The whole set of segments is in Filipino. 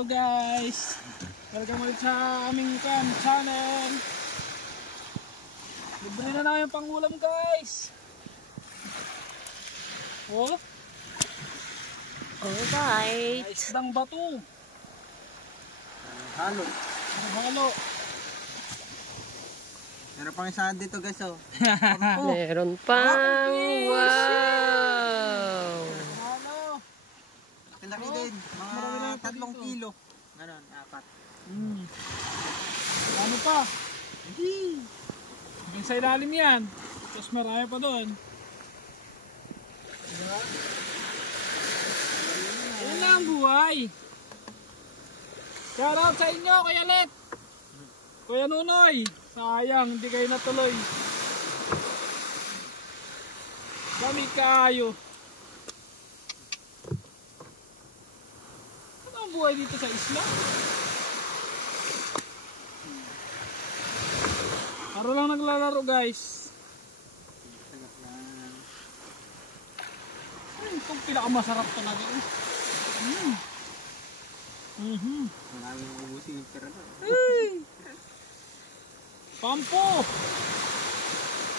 Hello guys! Welcome ulit sa aming channel. Libre na namin yung pangulam guys. Oh! Alright. Isdang bato. Halo. Halo. Meron pang isa dito guys oh. Meron pang wow. Halo. Laki-laki din. Mga 3 kilo. Ganon, 4. Ano pa? Hanggang sa ilalim yan. Tapos marami pa doon. Diba? Yan lang ang buhay. Shoutout sa inyo, Kuya Let. Kuya Nunoy. Sayang, hindi kayo natuloy. Kami kayo. Ano ang buhay dito sa isla? Araw lang naglalaro guys. Itong pinakamasarap talaga. Maraming ubusin yung pera na. Pampo!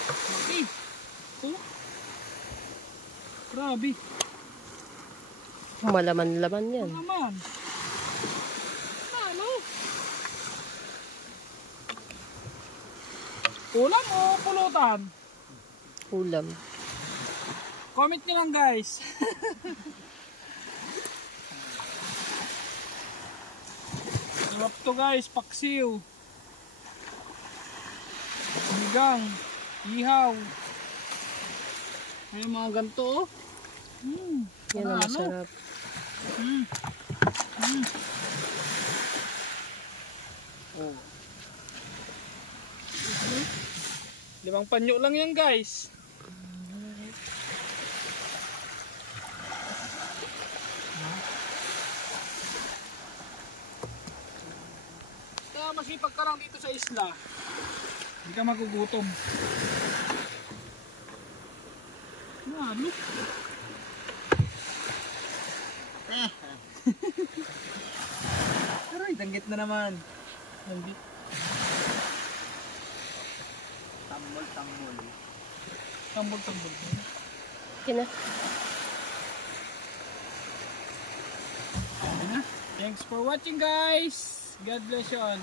Laki! Oh! Grabe! Malaman-laman yan. Ano naman? Ano? Ulam o pulutan? Ulam. Comment nyo lang guys. Sarap to guys, paksiw. Sinigang, ihaw. May mga ganito oh. Yan ang masarap. Oh. 5 panyo lang yan guys. Kaya masipag ka lang dito sa isla. Hindi ka magugutom. Ano? Pero itanggit na naman. Hindi. Tambol. Tambol. Kina. Thanks for watching guys. God bless you all.